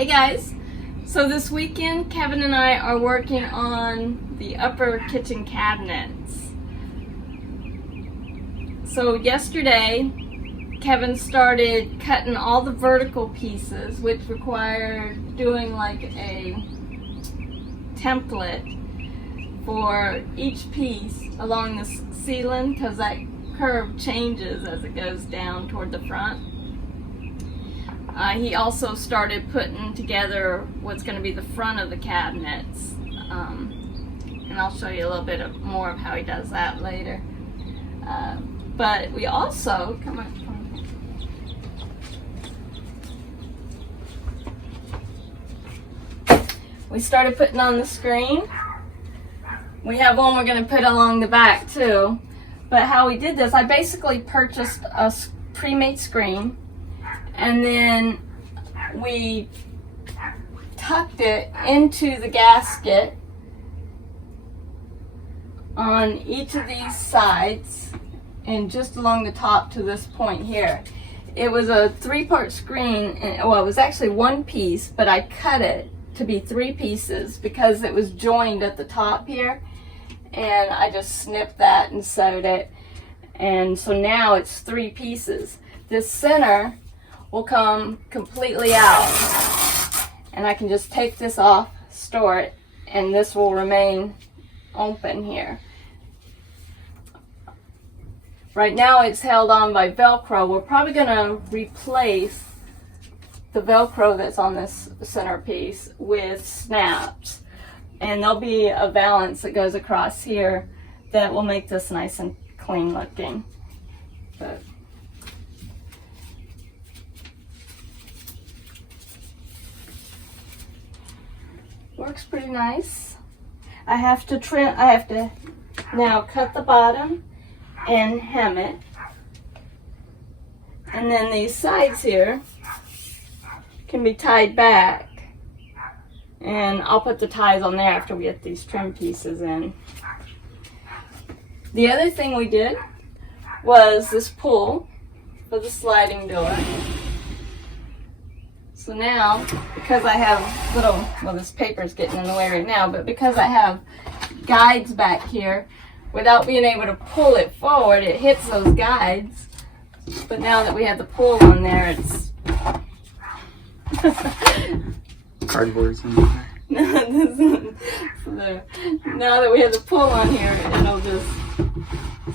Hey guys, so this weekend Kevin and I are working on the upper kitchen cabinets. So yesterday Kevin started cutting all the vertical pieces, which required doing like a template for each piece along the ceiling, because that curve changes as it goes down toward the front. He also started putting together what's going to be the front of the cabinets, and I'll show you a little bit more of how he does that later. But we also, come on. We started putting on the screen. We have one we're going to put along the back too. But how we did this, I basically purchased a pre-made screen, and then we tucked it into the gasket on each of these sides and just along the top to this point here. It was a 3-part screen, and well, it was actually one piece, but I cut it to be 3 pieces because it was joined at the top here, and I just snipped that and sewed it, and so now it's 3 pieces. This center will come completely out, and I can just take this off, store it, and this will remain open here. Right now it's held on by Velcro. We're probably going to replace the Velcro that's on this centerpiece with snaps, and there'll be a valance that goes across here that will make this nice and clean looking. But works pretty nice. I have to now cut the bottom and hem it, and then these sides here can be tied back, and I'll put the ties on there after we get these trim pieces in. The other thing we did was this pull for the sliding door. So now, because I have well, this paper's getting in the way right now, but because I have guides back here, without being able to pull it forward, it hits those guides. But now that we have the pull on there, it's cardboard's in there. Now that we have the pull on here, it'll just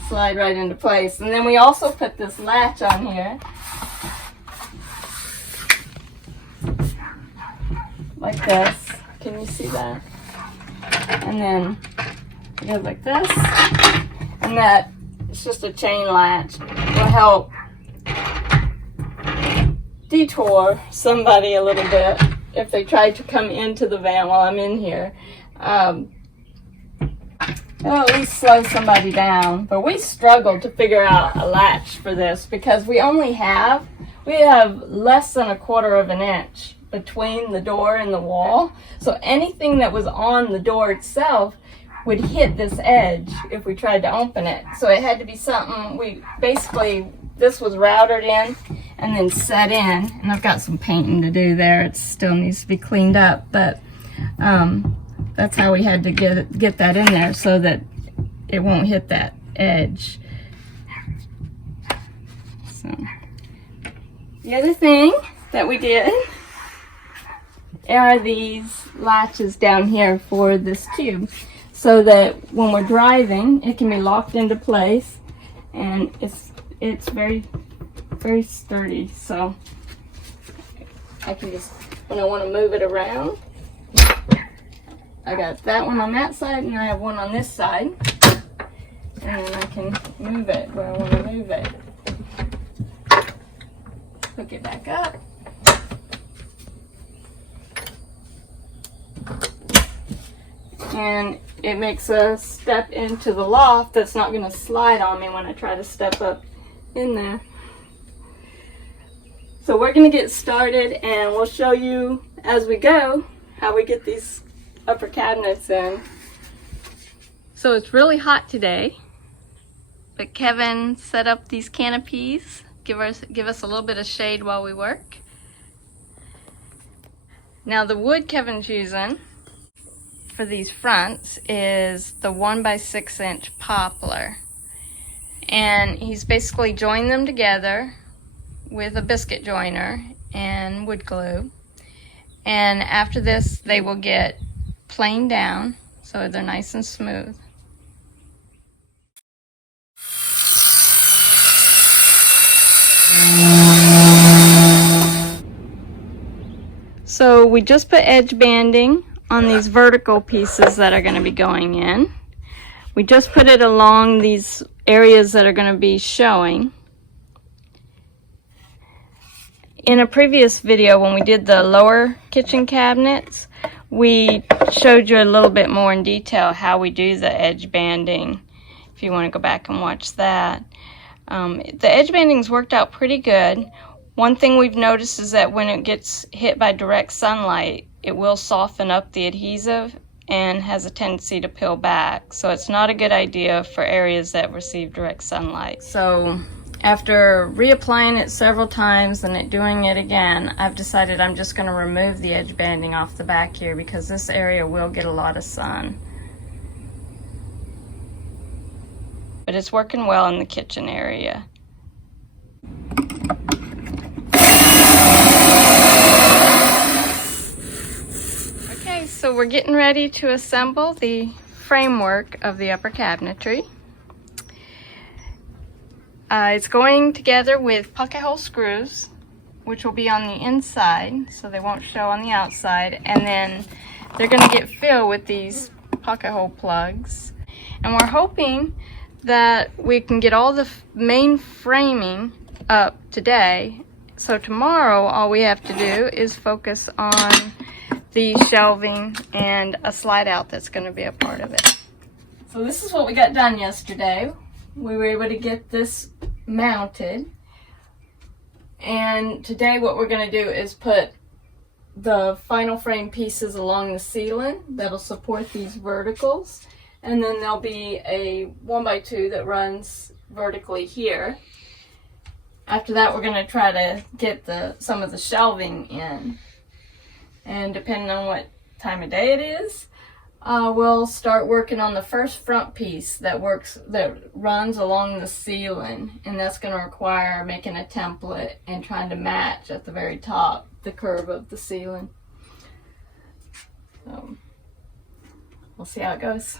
slide right into place. And then we also put this latch on here, like this. Can you see that? And then it goes like this, and that it's just a chain latch. Will help detour somebody a little bit if they try to come into the van while I'm in here. It'll at least slow somebody down. But we struggled to figure out a latch for this because we have less than 1/4 of an inch between the door and the wall. So anything that was on the door itself would hit this edge if we tried to open it. So it had to be something, this was routed in and then set in, and I've got some painting to do there. It still needs to be cleaned up, but that's how we had to get that in there so that it won't hit that edge. So the other thing that we did are these latches down here for this tube, so that when we're driving, it can be locked into place, and it's very, very sturdy. So I can just, when I want to move it around, I got that one on that side, and I have one on this side, and then I can move it where I want to move it. Hook it back up. And it makes a step into the loft that's not going to slide on me when I try to step up in there. So we're going to get started, and we'll show you as we go how we get these upper cabinets in. So it's really hot today, but Kevin set up these canopies, give us a little bit of shade while we work. Now the wood Kevin's using for these fronts is the 1x6 inch poplar. And he's basically joined them together with a biscuit joiner and wood glue. And after this, they will get planed down so they're nice and smooth. So we just put edge banding on these vertical pieces that are going to be going in. We just put it along these areas that are going to be showing. In a previous video when we did the lower kitchen cabinets, we showed you a little bit more in detail how we do the edge banding, if you want to go back and watch that. The edge banding's worked out pretty good. One thing we've noticed is that when it gets hit by direct sunlight, it will soften up the adhesive and has a tendency to peel back. So it's not a good idea for areas that receive direct sunlight. So after reapplying it several times and doing it again, I've decided I'm just going to remove the edge banding off the back here because this area will get a lot of sun. But it's working well in the kitchen area. Okay, so we're getting ready to assemble the framework of the upper cabinetry. It's going together with pocket hole screws, which will be on the inside, so they won't show on the outside, and then they're going to get filled with these pocket hole plugs. And we're hoping that we can get all the main framing up today, so tomorrow all we have to do is focus on the shelving and a slide out that's going to be a part of it. So this is what we got done yesterday. We were able to get this mounted, and today what we're going to do is put the final frame pieces along the ceiling that'll support these verticals, and then there'll be a 1x2 that runs vertically here. After that, we're going to try to get some of the shelving in, and depending on what time of day it is, we'll start working on the first front piece that runs along the ceiling, and that's going to require making a template and trying to match at the very top the curve of the ceiling. So we'll see how it goes.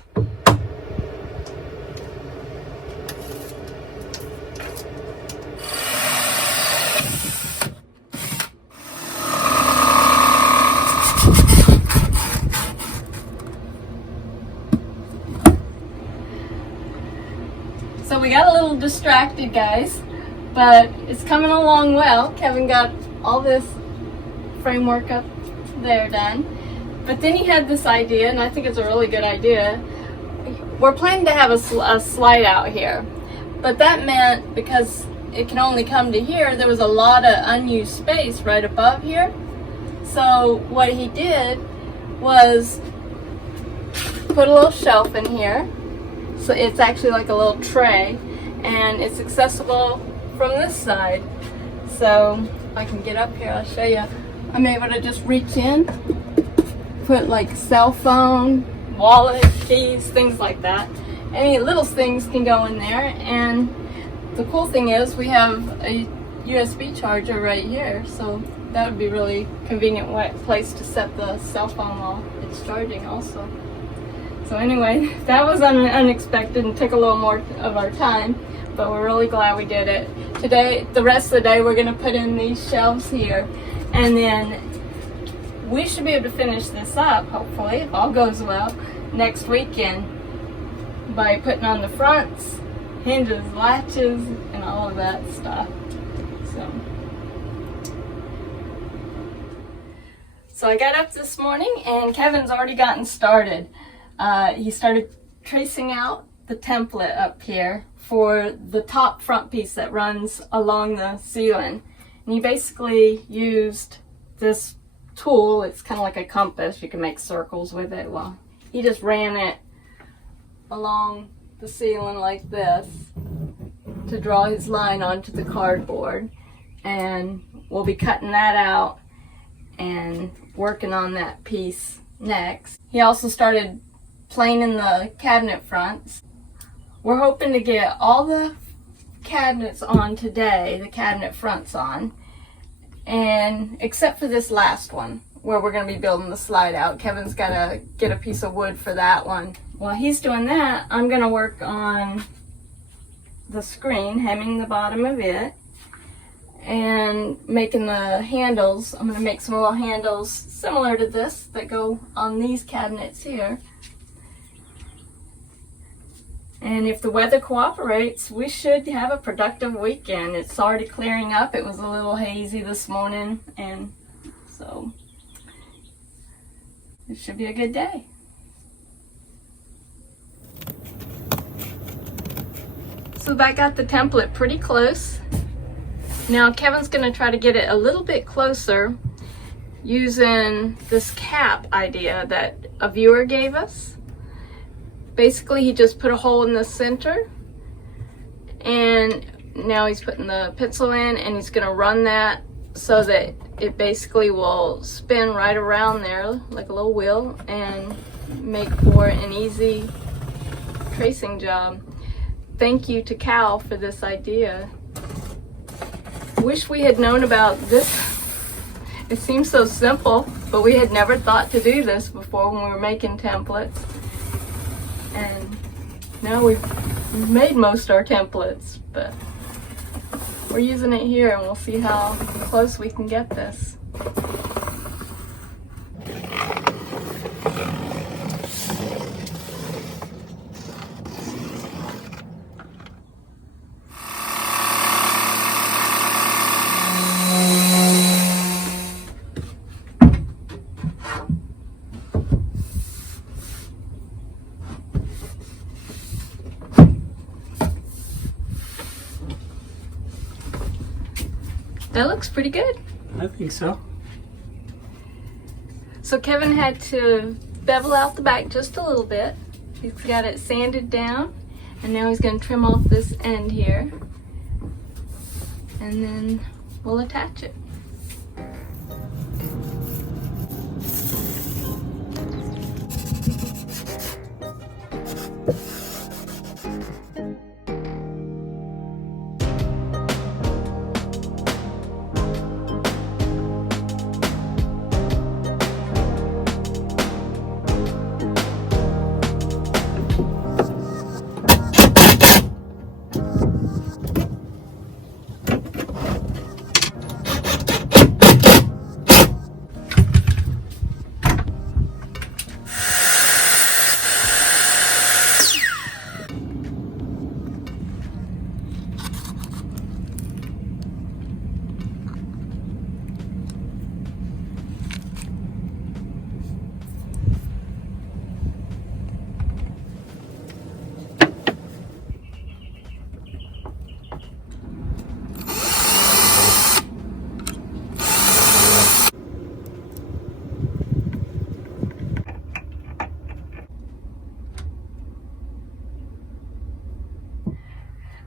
So we got a little distracted, guys, but it's coming along well. Kevin got all this framework up there done, but then he had this idea, and I think it's a really good idea. We're planning to have a slide out here, but that meant because it can only come to here, there was a lot of unused space right above here. So what he did was put a little shelf in here. So it's actually like a little tray, and it's accessible from this side. So if I can get up here, I'll show you. I'm able to just reach in, put like cell phone, wallet, keys, things like that. Any little things can go in there, and the cool thing is we have a USB charger right here, so that would be really convenient place to set the cell phone while it's charging also. So anyway, that was unexpected and took a little more of our time, but we're really glad we did it. Today, the rest of the day, we're going to put in these shelves here, and then we should be able to finish this up, hopefully, if all goes well, next weekend by putting on the fronts, hinges, latches, and all of that stuff. So I got up this morning, and Kevin's already gotten started. He started tracing out the template up here for the top front piece that runs along the ceiling. And he basically used this tool. It's kind of like a compass. You can make circles with it. Well, he just ran it along the ceiling like this to draw his line onto the cardboard. And we'll be cutting that out and working on that piece next. He also started planing the cabinet fronts. We're hoping to get all the cabinets on today, the cabinet fronts on, and except for this last one where we're going to be building the slide out. Kevin's got to get a piece of wood for that one. While he's doing that, I'm going to work on the screen, hemming the bottom of it, and making the handles. I'm going to make some little handles similar to this that go on these cabinets here. And if the weather cooperates, we should have a productive weekend. It's already clearing up. It was a little hazy this morning, and so it should be a good day. So that got the template pretty close. Now Kevin's going to try to get it a little bit closer using this cap idea that a viewer gave us. Basically, he just put a hole in the center, and now he's putting the pencil in, and he's going to run that so that it basically will spin right around there like a little wheel and make for an easy tracing job. Thank you to Cal for this idea. Wish we had known about this. It seems so simple, but we had never thought to do this before when we were making templates. And now we've made most our templates, but we're using it here, and we'll see how close we can get this. That looks pretty good. I think so. So Kevin had to bevel out the back just a little bit. He's got it sanded down, and now he's going to trim off this end here, and then we'll attach it.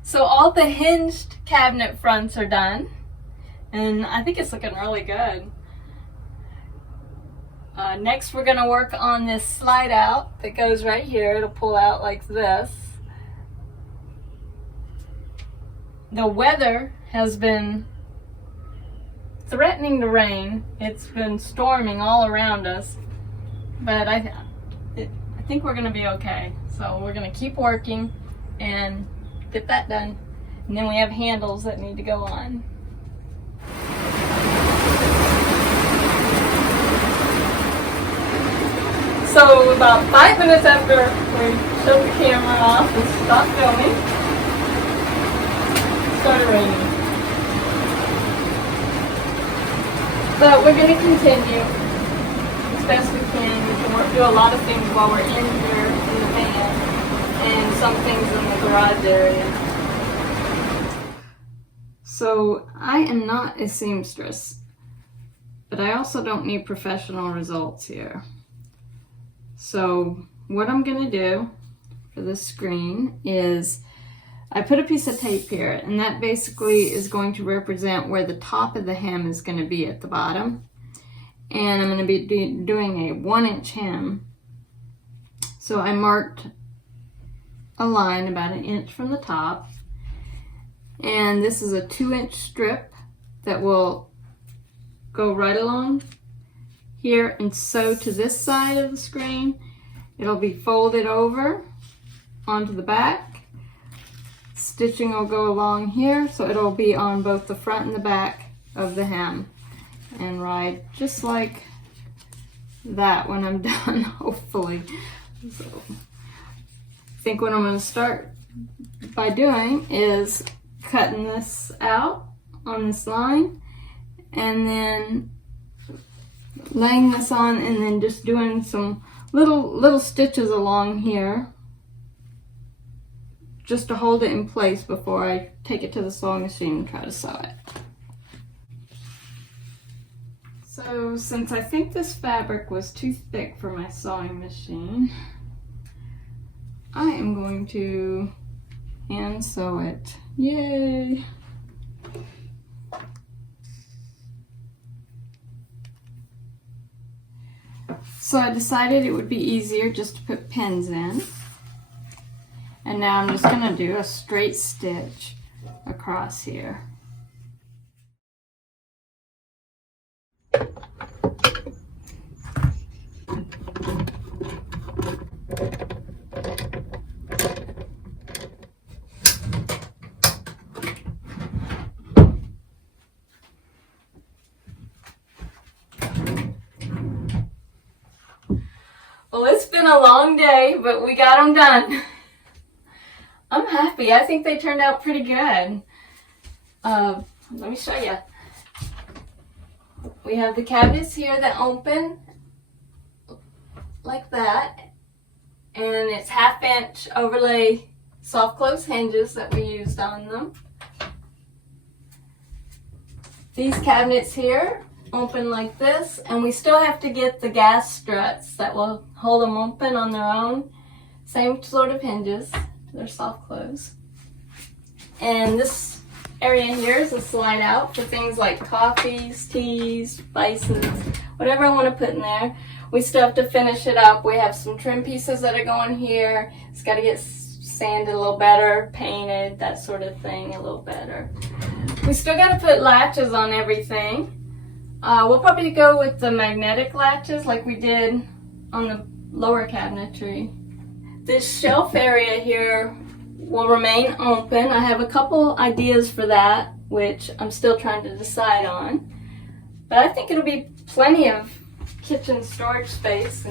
So all the hinged cabinet fronts are done, and I think it's looking really good. Next we're going to work on this slide out that goes right here. It'll pull out like this. The weather has been threatening to rain. It's been storming all around us, but I think we're going to be okay. So we're going to keep working and get that done. And then we have handles that need to go on. So about 5 minutes after we shut the camera off and stopped filming, it started raining. But we're going to continue as best we can. We can do a lot of things while we're in here in the van, and some things in the garage area. So I am not a seamstress, but I also don't need professional results here. So what I'm going to do for this screen is I put a piece of tape here, and that basically is going to represent where the top of the hem is going to be at the bottom. and I'm going to be doing a 1-inch hem. So I marked a line about 1 inch from the top, and this is a 2-inch strip that will go right along here and sew to this side of the screen. It'll be folded over onto the back. Stitching will go along here, so it'll be on both the front and the back of the hem and ride just like that when I'm done, hopefully. So I think what I'm going to start by doing is cutting this out on this line and then laying this on, and then just doing some little stitches along here just to hold it in place before I take it to the sewing machine and try to sew it. So since I think this fabric was too thick for my sewing machine, I am going to hand sew it. Yay! So I decided it would be easier just to put pins in. And now I'm just going to do a straight stitch across here. Well, it's been a long day, but we got them done. I'm happy. I think they turned out pretty good. Let me show you. We have the cabinets here that open like that, and it's 1/2 inch overlay soft close hinges that we used on them. These cabinets here open like this, and we still have to get the gas struts that will hold them open on their own. Same sort of hinges, they're soft close. And this area here is a slide out for things like coffees, teas, spices, whatever I want to put in there. We still have to finish it up. We have some trim pieces that are going here. It's got to get sanded a little better, painted, that sort of thing a little better. We still got to put latches on everything. We'll probably go with the magnetic latches like we did on the lower cabinetry. This shelf area here will remain open. I have a couple ideas for that, which I'm still trying to decide on. But I think it'll be plenty of kitchen storage space,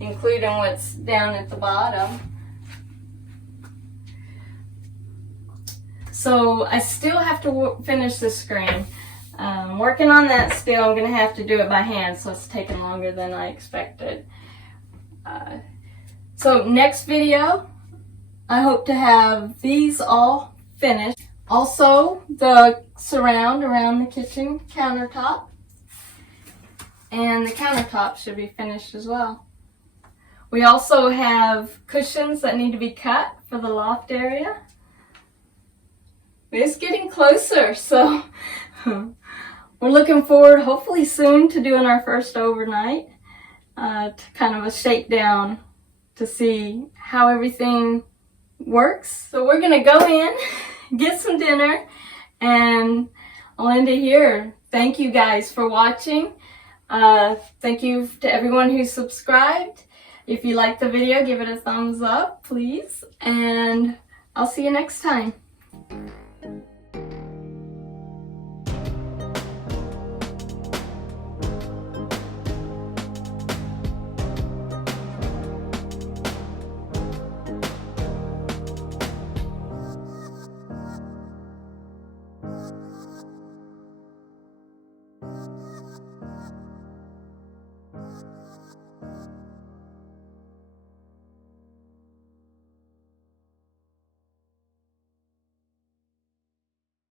including what's down at the bottom. So I still have to finish this screen. Working on that still. I'm going to have to do it by hand, so it's taking longer than I expected. So next video, I hope to have these all finished. Also, the surround around the kitchen countertop. And the countertop should be finished as well. We also have cushions that need to be cut for the loft area. It's getting closer, so we're looking forward hopefully soon to doing our first overnight, to kind of a shakedown to see how everything works. So we're gonna go in, get some dinner, and I'll end it here. Thank you guys for watching. Thank you to everyone who subscribed. If you liked the video, give it a thumbs up, please, and I'll see you next time.